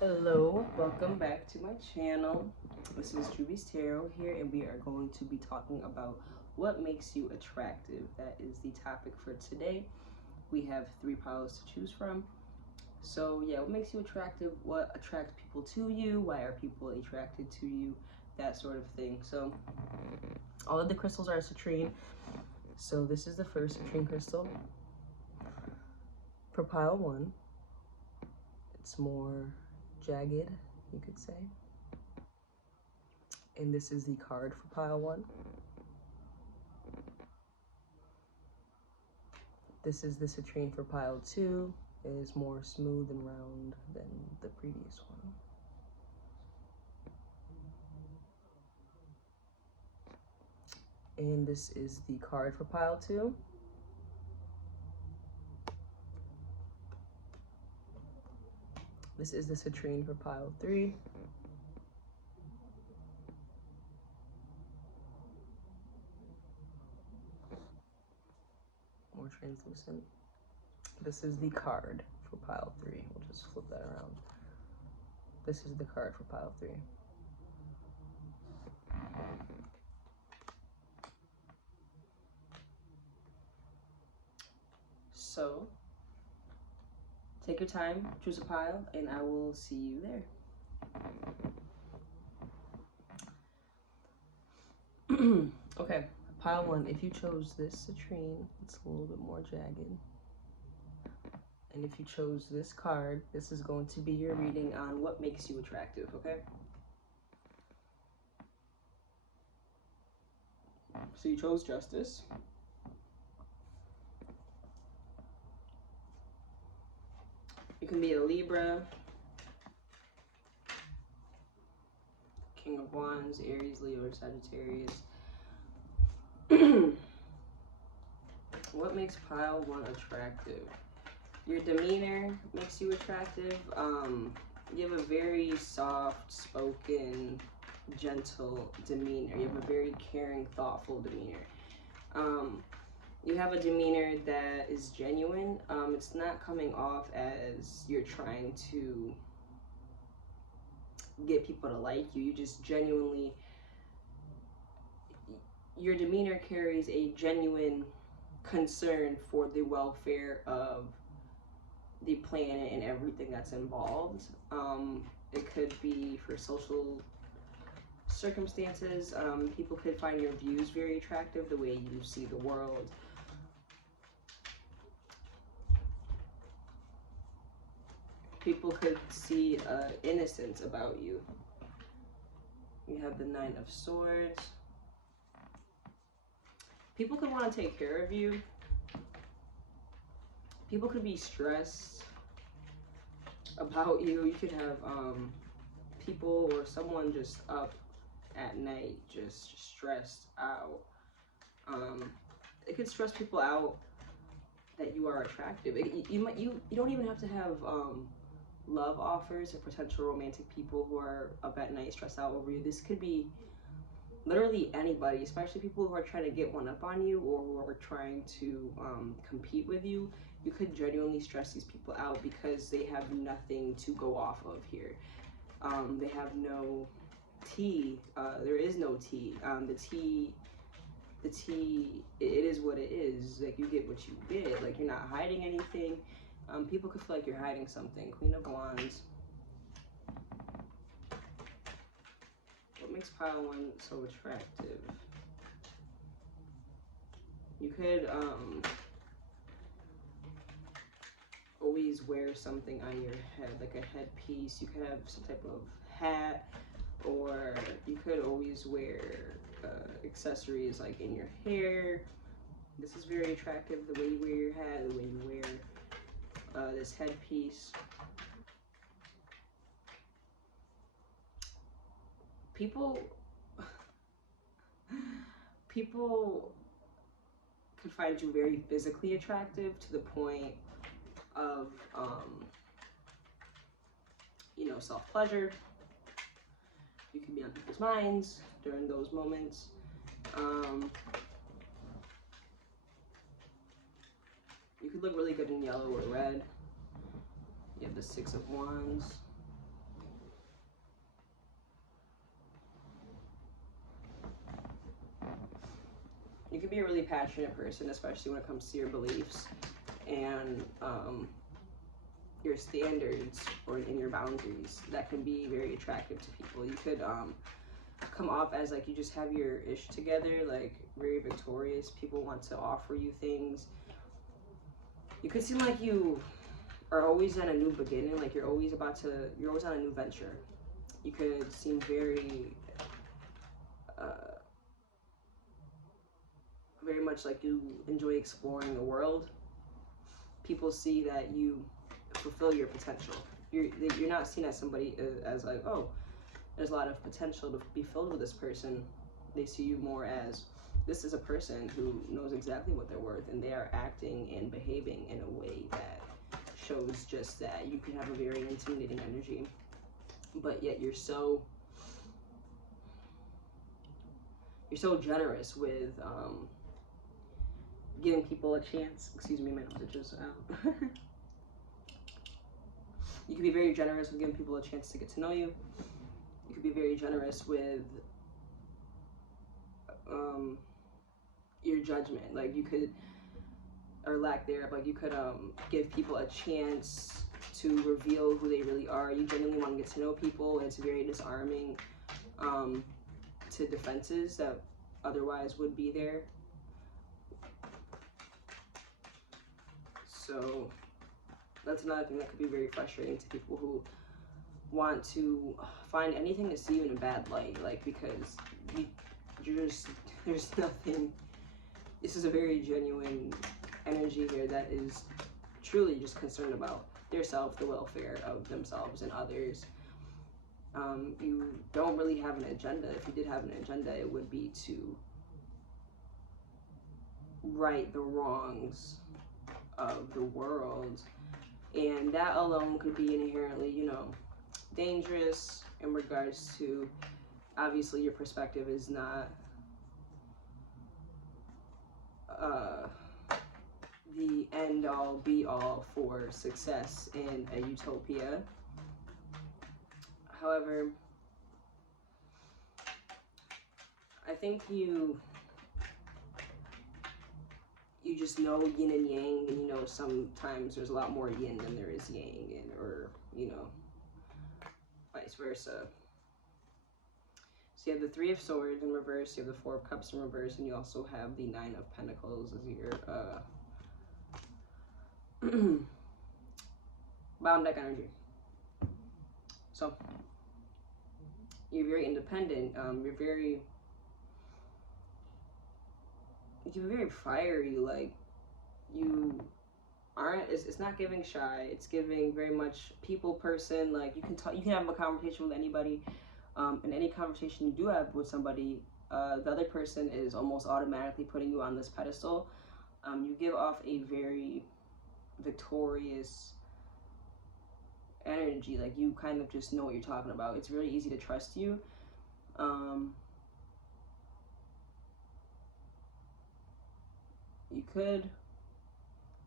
Hello, welcome back to my channel. This is Juby's Tarot here, and we are going to be talking about what makes you attractive. That is the topic for today. We have three piles to choose from. So yeah, what makes you attractive? What attracts people to you? Why are people attracted to you? That sort of thing. So all of the crystals are citrine. So this is the first citrine crystal. For pile one, it's more jagged, you could say. And this is the card for pile one. This is the citrine for pile two. It is more smooth and round than the previous one. And this is the card for pile two. This is the citrine for pile three. More translucent. This is the card for pile three. We'll just flip that around. This is the card for pile three. So, take your time, choose a pile, and I will see you there. Okay, pile one, if you chose this citrine, it's a little bit more jagged. And if you chose this card, this is going to be your reading on what makes you attractive, okay? So you chose Justice. You can be a Libra, King of Wands, Aries, Leo, or Sagittarius. What makes pile one attractive? Your demeanor makes you attractive. You have a very soft-spoken, gentle demeanor. You have a very caring, thoughtful demeanor. You have a demeanor that is genuine. It's not coming off as you're trying to get people to like you. You just genuinely, your demeanor carries a genuine concern for the welfare of the planet and everything that's involved. It could be for social circumstances. People could find your views very attractive, the way you see the world. People could see innocence about you. You have the Nine of Swords. People could want to take care of you. People could be stressed about you. You could have people or someone just up at night, just stressed out. It could stress people out that you are attractive. You don't even have to have love offers or potential romantic people who are up at night stressed out over you. This could be literally anybody, especially people who are trying to get one up on you or who are trying to compete with you. You could genuinely stress these people out because they have nothing to go off of here. They have no tea. There is no tea. The tea, it is what it is. Like, you get what you get. Like, you're not hiding anything. People could feel like you're hiding something. Queen of Wands. What makes pile one so attractive? You could always wear something on your head, like a headpiece. You could have some type of hat, or you could always wear accessories like in your hair. This is very attractive, the way you wear your hat, the way you wear this headpiece. People could find you very physically attractive to the point of you know, self-pleasure. You can be on people's minds during those moments. You could look really good in yellow or red. You have the Six of Wands. You could be a really passionate person, especially when it comes to your beliefs and your standards or in your boundaries. That can be very attractive to people. You could come off as like you just have your ish together, like very victorious. People want to offer you things. You could seem like you are always at a new beginning, like you're always on a new venture. You could seem very very much like you enjoy exploring the world. People see that you fulfill your potential. You're not seen as somebody as like, oh, there's a lot of potential to be filled with this person. They see you more as, this is a person who knows exactly what they're worth, and they are acting and behaving in a way that shows just that. You can have a very intimidating energy, but yet you're so generous with giving people a chance. Excuse me, my nose itches out. You can be very generous with giving people a chance to get to know you. You could be very generous with your judgment. Like you could, or lack thereof, like you could give people a chance to reveal who they really are. You genuinely want to get to know people, and it's very disarming to defenses that otherwise would be there. So that's another thing that could be very frustrating to people who want to find anything to see you in a bad light, like because there's nothing. This is a very genuine energy here that is truly just concerned about their self, the welfare of themselves and others. You don't really have an agenda. If you did have an agenda, it would be to right the wrongs of the world, and that alone could be inherently, dangerous in regards to, obviously your perspective is not the end all be all for success in a utopia. However, I think you just know yin and yang, and sometimes there's a lot more yin than there is yang, or vice versa. So you have the Three of Swords in reverse, you have the Four of Cups in reverse, and you also have the Nine of Pentacles as your bottom deck energy. So you're very independent. You're very fiery. Like you aren't. It's not giving shy. It's giving very much people person. Like you can talk. You can have a conversation with anybody. And any conversation you do have with somebody, the other person is almost automatically putting you on this pedestal. You give off a very victorious energy. Like you kind of just know what you're talking about. It's really easy to trust you.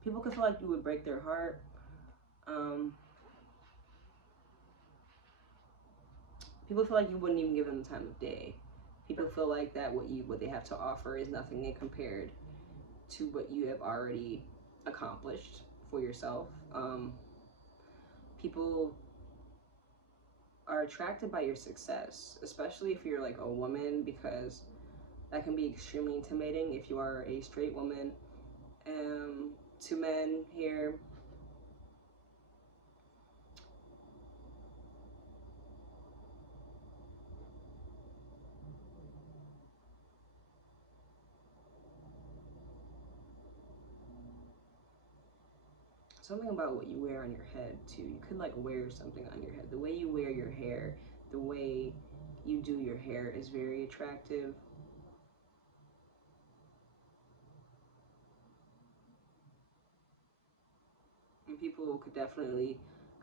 People could feel like you would break their heart. People feel like you wouldn't even give them the time of day. People feel like that what they have to offer is nothing compared to what you have already accomplished for yourself. People are attracted by your success, especially if you're like a woman, because that can be extremely intimidating if you are a straight woman. To men here, something about what you wear on your head too. You could like wear something on your head. The way you wear your hair, the way you do your hair is very attractive. And people could definitely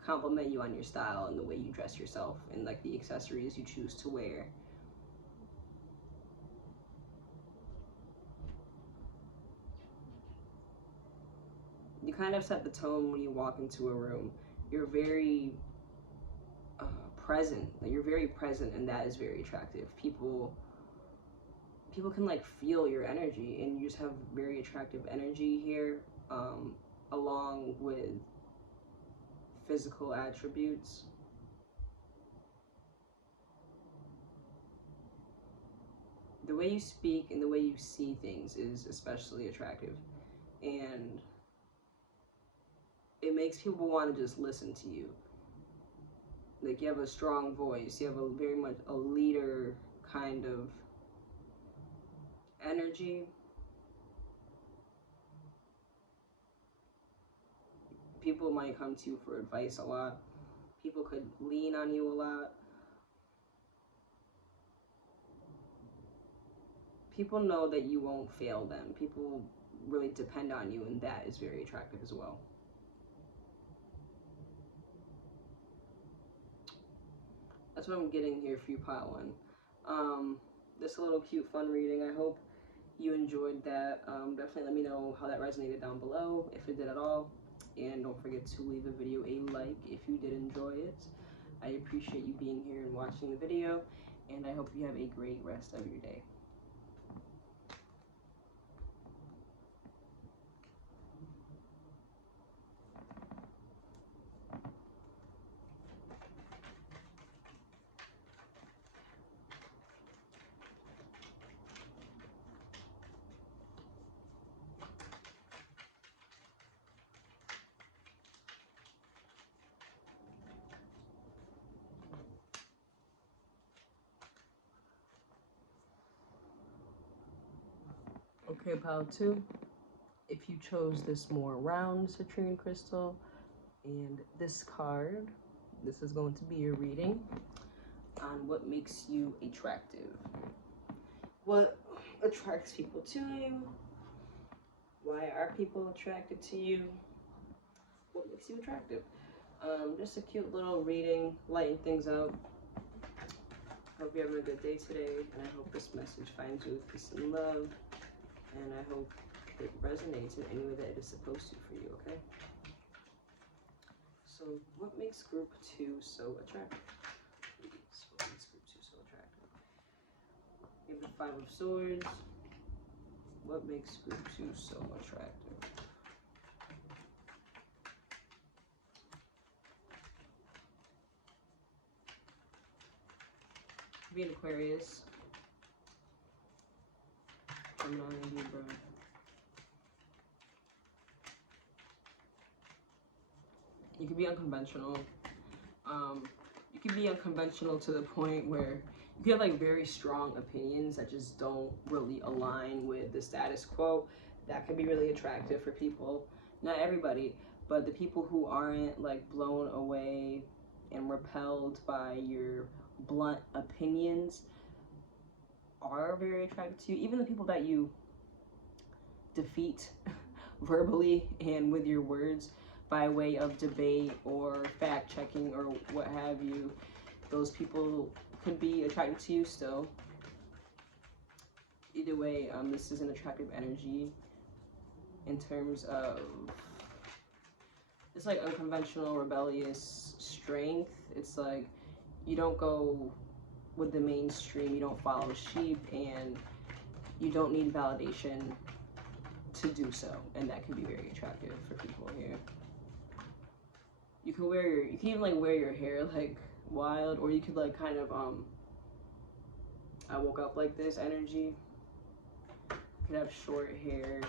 compliment you on your style and the way you dress yourself and like the accessories you choose to wear. You kind of set the tone when you walk into a room. You're very present. Like, you're very present, and that is very attractive. People people can like feel your energy, and you just have very attractive energy here, along with physical attributes. The way you speak and the way you see things is especially attractive, and it makes people want to just listen to you. Like, you have a strong voice, you have a very much a leader kind of energy. People might come to you for advice a lot. People could lean on you a lot. People know that you won't fail them. People really depend on you, and that is very attractive as well. That's what I'm getting here for you, pile one. This a little cute fun reading. I hope you enjoyed that. Definitely let me know how that resonated down below, if it did at all. And don't forget to leave the video a like if you did enjoy it. I appreciate you being here and watching the video, and I hope you have a great rest of your day. Okay, pile two. If you chose this more round citrine crystal and this card, this is going to be your reading on what makes you attractive. What attracts people to you? Why are people attracted to you? What makes you attractive? Just a cute little reading, lighten things up. Hope you're having a good day today, and I hope this message finds you with peace and love. And I hope it resonates in any way that it is supposed to for you, okay? So, what makes group 2 so attractive? Please, what makes group 2 so attractive? You have the 5 of Swords. What makes group 2 so attractive? Be an Aquarius. Gemini and Libra. You can be unconventional. You can be unconventional to the point where you have like very strong opinions that just don't really align with the status quo. That can be really attractive for people. Not everybody, but the people who aren't like blown away and repelled by your blunt opinions are very attracted to you. Even the people that you defeat verbally and with your words by way of debate or fact checking or what have you, those people could be attracted to you still. Either way, this is an attractive energy in terms of, it's like unconventional, rebellious strength. It's like you don't go with the mainstream, you don't follow sheep, and you don't need validation to do so, and that can be very attractive for people here. You can wear your, you can even like wear your hair like wild, or you could like kind of I woke up like this energy. You could have short hair.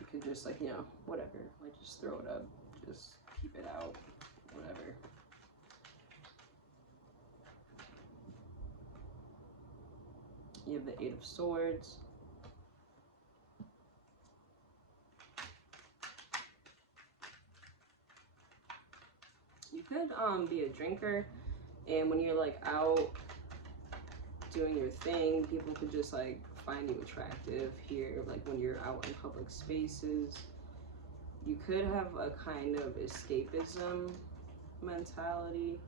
You could just like, you know, whatever, like just throw it up, just keep it out, whatever. You have the 8 of Swords. You could be a drinker, and when you're like out doing your thing, people could just like find you attractive here, like when you're out in public spaces. You could have a kind of escapism mentality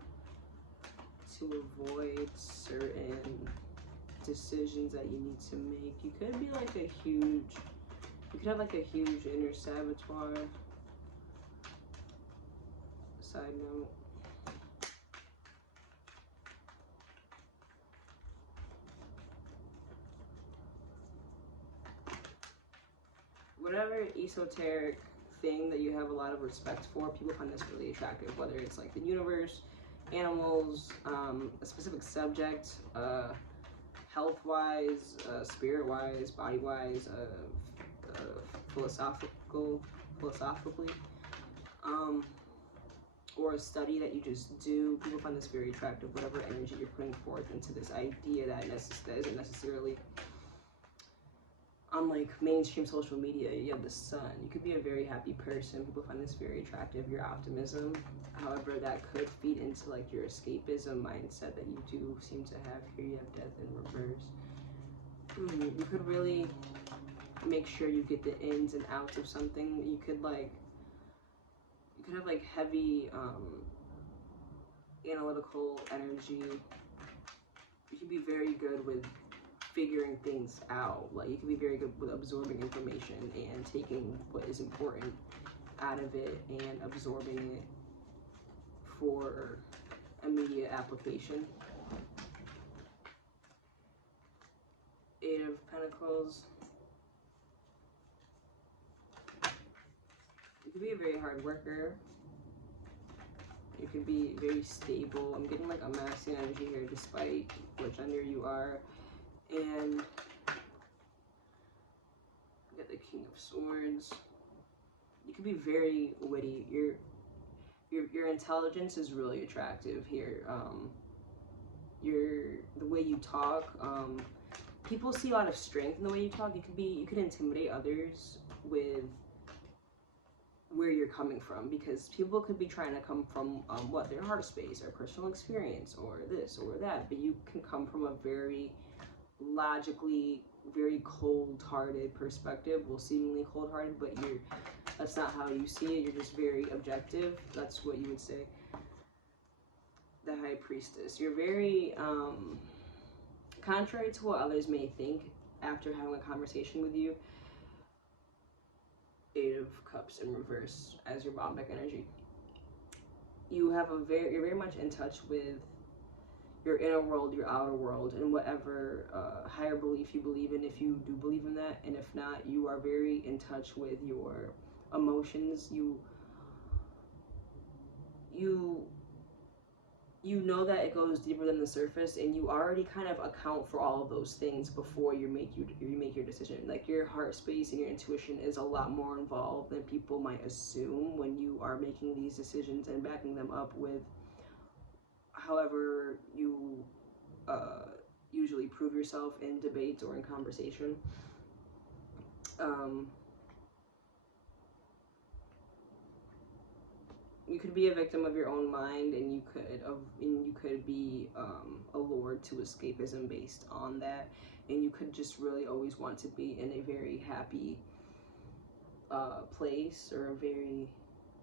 to avoid certain decisions that you need to make. You could be like a huge, you could have like a huge inner saboteur. Side note. whatever esoteric thing that you have a lot of respect for, people find this really attractive, whether it's like the universe, animals, a specific subject, health-wise, spirit-wise, body-wise, philosophically, or a study that you just do. People find this very attractive, whatever energy you're putting forth into this idea that isn't necessarily on like mainstream social media. You have the sun. You could be a very happy person. People find this very attractive, your optimism. However, that could feed into like your escapism mindset that you do seem to have here. You have death in reverse. You could really make sure you get the ins and outs of something. You could have like heavy analytical energy. You could be very good with figuring things out. Like you can be very good with absorbing information and taking what is important out of it and absorbing it for immediate application. Eight of Pentacles. You could be a very hard worker. You could be very stable. I'm getting like a masculine energy here despite what gender you are. And get the King of Swords. You could be very witty. Your intelligence is really attractive here. The way you talk. People see a lot of strength in the way you talk. You could intimidate others with where you're coming from, because people could be trying to come from their heart space or personal experience or this or that, but you can come from a very logically very cold-hearted perspective. Well, seemingly cold-hearted, but that's not how you see it. You're just very objective. That's what you would say. The High Priestess. You're very contrary to what others may think after having a conversation with you. Eight of Cups in reverse as your Bombec energy. You're very much in touch with your inner world, your outer world, and whatever higher belief you believe in, if you do believe in that, and if not, you are very in touch with your emotions. You know that it goes deeper than the surface, and you already kind of account for all of those things before you make your decision. Like your heart space and your intuition is a lot more involved than people might assume when you are making these decisions and backing them up with however you usually prove yourself in debates or in conversation. You could be a victim of your own mind, and you could be allured to escapism based on that, and you could just really always want to be in a very happy place or a very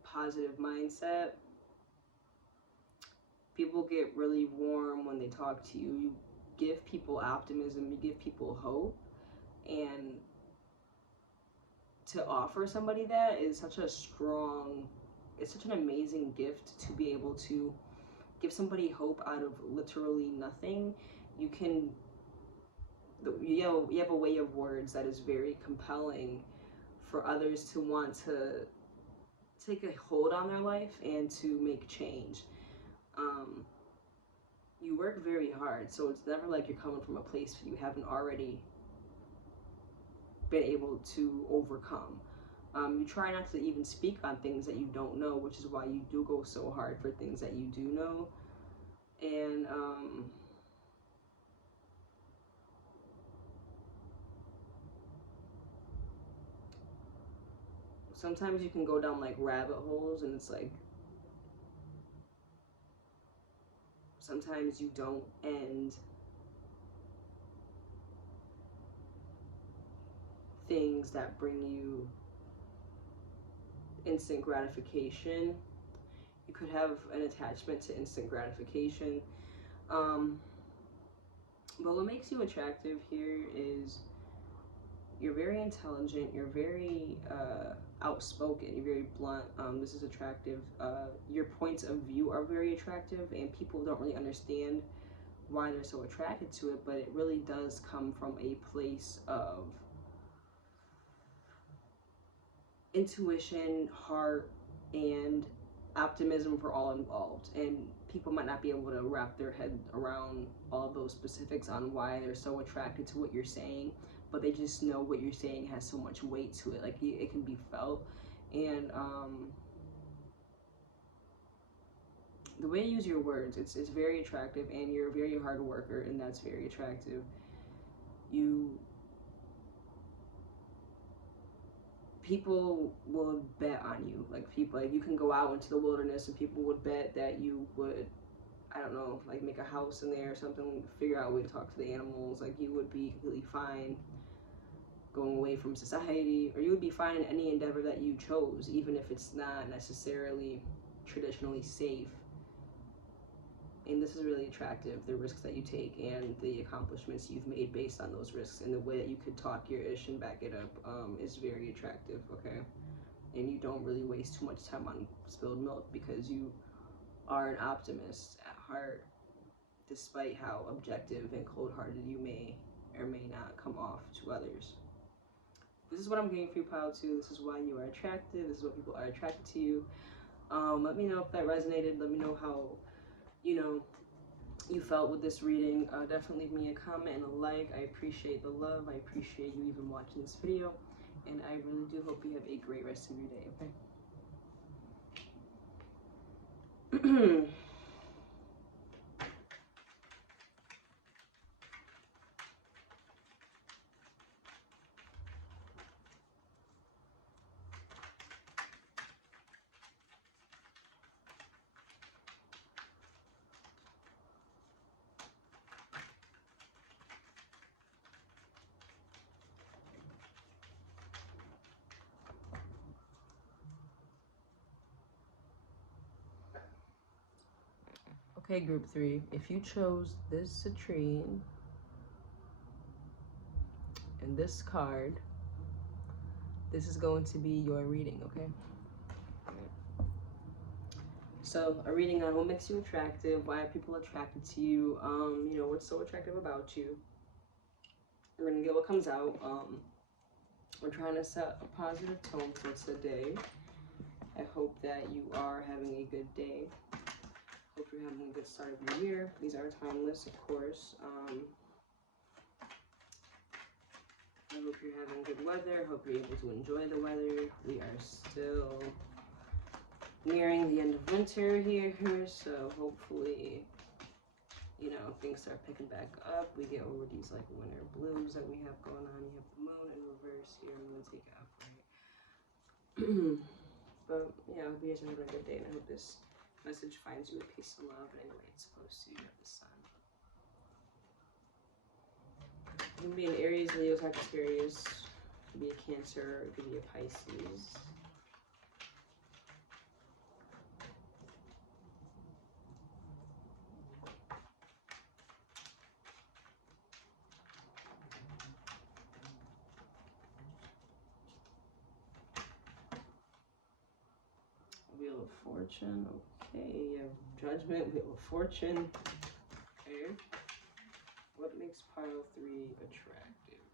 positive mindset. People get really warm when they talk to you. You give people optimism, you give people hope, and to offer somebody that is it's such an amazing gift to be able to give somebody hope out of literally nothing. You have a way of words that is very compelling for others to want to take a hold on their life and to make change. You work very hard, so it's never like you're coming from a place you haven't already been able to overcome. You try not to even speak on things that you don't know, which is why you do go so hard for things that you do know. And sometimes you can go down like rabbit holes, and it's like sometimes you don't end things that bring you instant gratification. You could have an attachment to instant gratification. But what makes you attractive here is you're very intelligent, you're very outspoken, you're very blunt. This is attractive. Your points of view are very attractive, and people don't really understand why they're so attracted to it, but it really does come from a place of intuition, heart, and optimism for all involved. And people might not be able to wrap their head around all of those specifics on why they're so attracted to what you're saying, but they just know what you're saying has so much weight to it. Like, it can be felt. And the way you use your words, it's very attractive, and you're a very hard worker, and that's very attractive. People will bet on you. Like, people, like, you can go out into the wilderness and people would bet that you would, I don't know, like make a house in there or something, figure out a way to talk to the animals. Like, you would be completely fine going away from society, or you would be fine in any endeavor that you chose, even if it's not necessarily traditionally safe. And this is really attractive, the risks that you take and the accomplishments you've made based on those risks, and the way that you could talk your ish and back it up is very attractive, okay? And you don't really waste too much time on spilled milk, because you are an optimist at heart, despite how objective and cold-hearted you may or may not come off to others. This is what I'm getting for you, Pile 2. This is why you are attractive. This is what people are attracted to you. Let me know if that resonated. Let me know how, you felt with this reading. Definitely leave me a comment and a like. I appreciate the love. I appreciate you even watching this video. And I really do hope you have a great rest of your day, okay? Okay, group 3, if you chose this citrine and this card, this is going to be your reading, okay? So, a reading on what makes you attractive, why are people attracted to you, what's so attractive about you. We're gonna get what comes out. We're trying to set a positive tone for today. I hope that you are having a good day. Hope you're having a good start of your year. These are timeless, of course. I hope you're having good weather. Hope you're able to enjoy the weather. We are still nearing the end of winter here, so hopefully, things start picking back up. We get over these like winter blues that we have going on. You have the moon in reverse here. I'm gonna take it out for you. But yeah, I hope you guys are having a good day, and I hope this message finds you with peace and love in any way it's supposed to. You have the sun. It can be an Aries, Leo, Sagittarius. It could be a Cancer. It could be a Pisces. Wheel of Fortune. Okay, you have Judgment, Wheel of Fortune. Okay. What makes pile 3 attractive?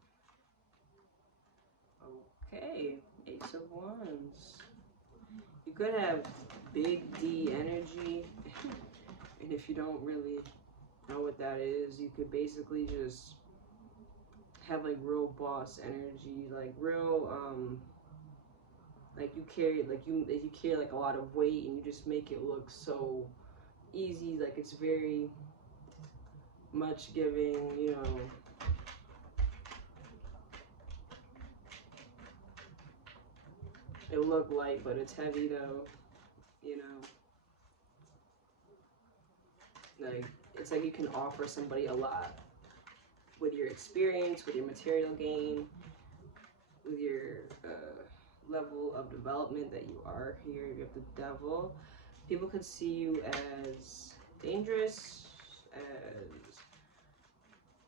Okay, Ace of Wands. You could have big D energy, and if you don't really know what that is, you could basically just have like real boss energy, like real like you carry like a lot of weight, and you just make it look so easy. Like, it's very much giving, it look light, but it's heavy though, like, it's like you can offer somebody a lot with your experience, with your material gain, with your level of development that you are here. You have the Devil. People could see you as dangerous,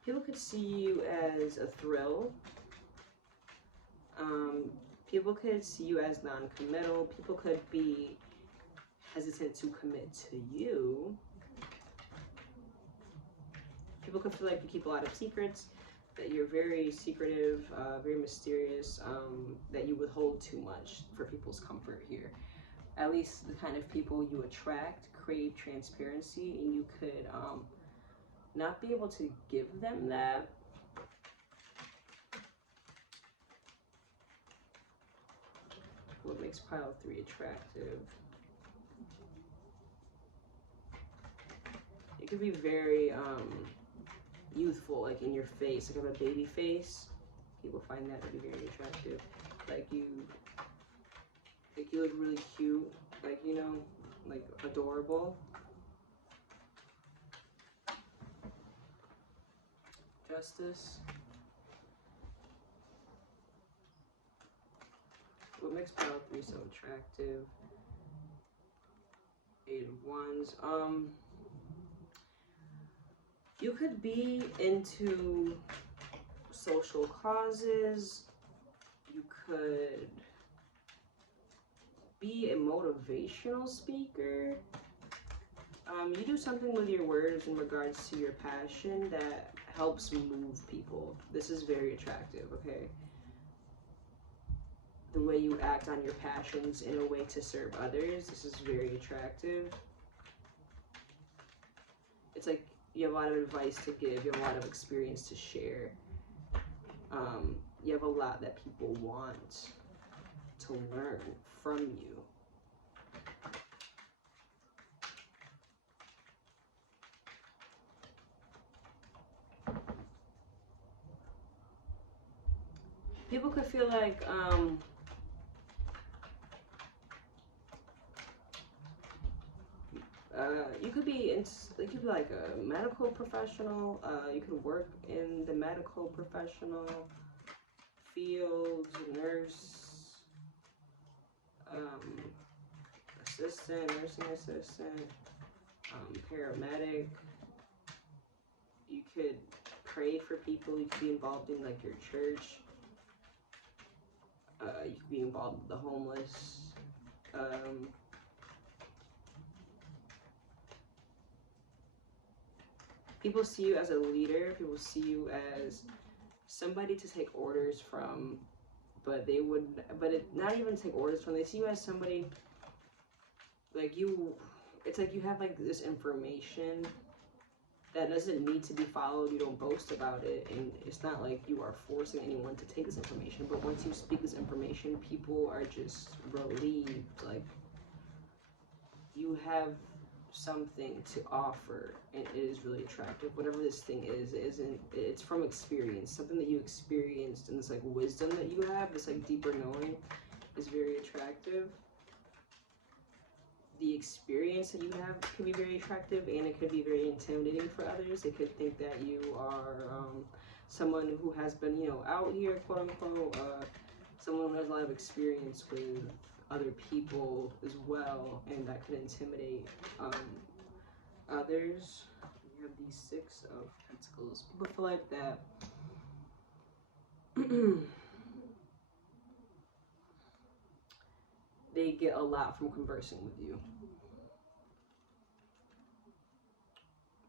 people could see you as a thrill. People could see you as non-committal. People could be hesitant to commit to you. People could feel like you keep a lot of secrets. that you're very secretive, very mysterious, that you withhold too much for people's comfort here. At least the kind of people you attract crave transparency, and you could not be able to give them that. What makes pile 3 attractive? It could be very youthful, like in your face, like have a baby face. People find that to be very attractive. Like you look really cute, like, you know, like adorable. Justice. What makes pile 3 so attractive? 8 of Wands. You could be into social causes. You could be a motivational speaker. You do something with your words in regards to your passion that helps move people. This is very attractive, okay? The way you act on your passions in a way to serve others, this is very attractive. It's like you have a lot of advice to give, you have a lot of experience to share. You have a lot that people want to learn from you. People could feel like you could be like a medical professional. You could work in the medical professional field, nurse, assistant, nursing assistant, paramedic. You could pray for people. You could be involved in like your church. You could be involved with the homeless. People see you as a leader. People see you as somebody to take orders from, but not even take orders from. They see you as somebody like you. It's like you have like this information that doesn't need to be followed. You don't boast about it, and it's not like you are forcing anyone to take this information. But once you speak this information, people are just relieved. Like you have something to offer, and it is really attractive. Whatever this thing is, it's from experience, something that you experienced, and this like wisdom that you have, this like deeper knowing, is very attractive. The experience that you have can be very attractive, and it could be very intimidating for others. They could think that you are someone who has been, you know, out here, quote unquote, someone who has a lot of experience with other people as well, and that could intimidate others. You have the 6 of Pentacles. People feel like that they get a lot from conversing with you.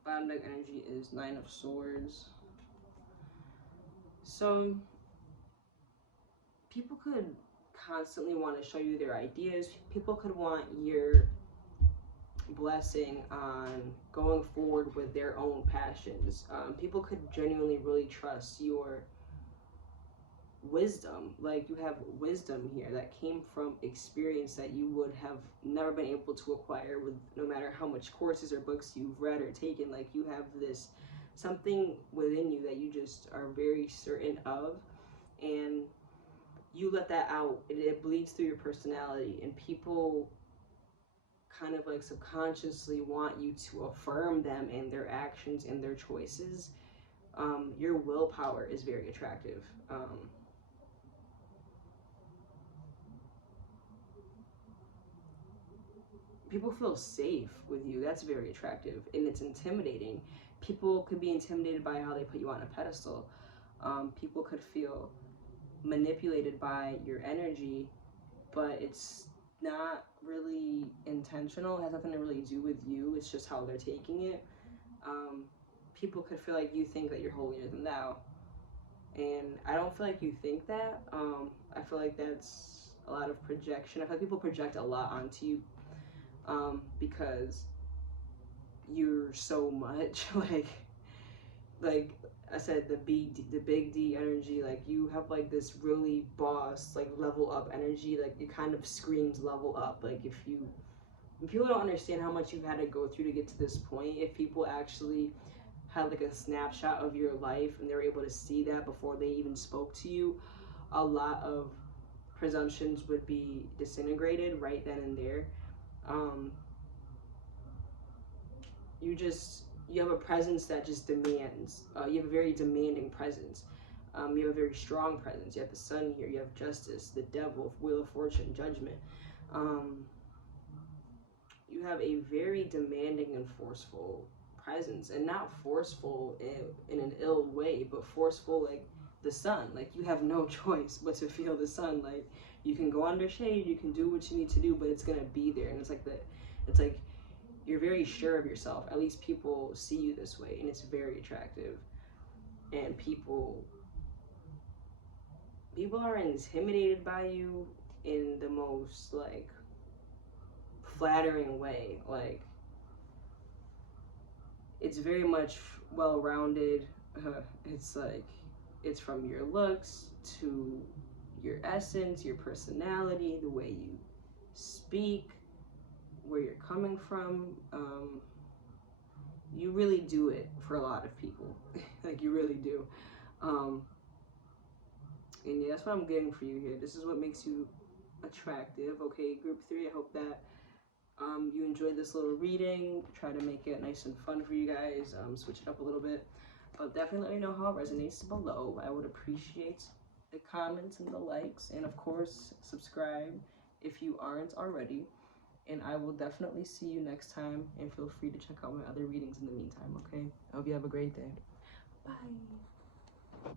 Bottom deck energy is 9 of Swords. So people could constantly want to show you their ideas. People could want your blessing on going forward with their own passions. People could genuinely really trust your wisdom. Like you have wisdom here that came from experience that you would have never been able to acquire with no matter how much courses or books you've read or taken. Like you have this something within you that you just are very certain of, and you let that out, and it bleeds through your personality, and people kind of like subconsciously want you to affirm them and their actions and their choices. Your willpower is very attractive. People feel safe with you. That's very attractive, and it's intimidating. People could be intimidated by how they put you on a pedestal. People could feel manipulated by your energy, but it's not really intentional. It has nothing to really do with you. It's just how they're taking it. People could feel like you think that you're holier than thou. And I don't feel like you think that. I feel like that's a lot of projection. I feel like people project a lot onto you, because you're so much like I said, the big D energy. Like you have like this really boss, like level up energy. Like it kind of screams level up. Like if people don't understand how much you've had to go through to get to this point, if people actually had like a snapshot of your life and they were able to see that before they even spoke to you, a lot of presumptions would be disintegrated right then and there. Um, you have a presence that just demands. You have a very demanding presence. You have a very strong presence. You have the sun here. You have justice, the devil, wheel of fortune, judgment. Um, you have a very demanding and forceful presence, and not forceful in an ill way, but forceful like the sun. Like you have no choice but to feel the sun. Like you can go under shade, you can do what you need to do, but it's gonna be there. And it's like you're very sure of yourself. At least people see you this way, and it's very attractive. And people are intimidated by you in the most like flattering way. Like it's very much well rounded. It's like it's from your looks to your essence, your personality, the way you speak, where you're coming from. You really do it for a lot of people. Like you really do. Um, and yeah, that's what I'm getting for you here. This is what makes you attractive. Okay, group 3, I hope that you enjoyed this little reading. Try to make it nice and fun for you guys. Switch it up a little bit. But definitely let me know how it resonates below. I would appreciate the comments and the likes. And of course, subscribe if you aren't already. And I will definitely see you next time. And feel free to check out my other readings in the meantime, okay? I hope you have a great day. Bye.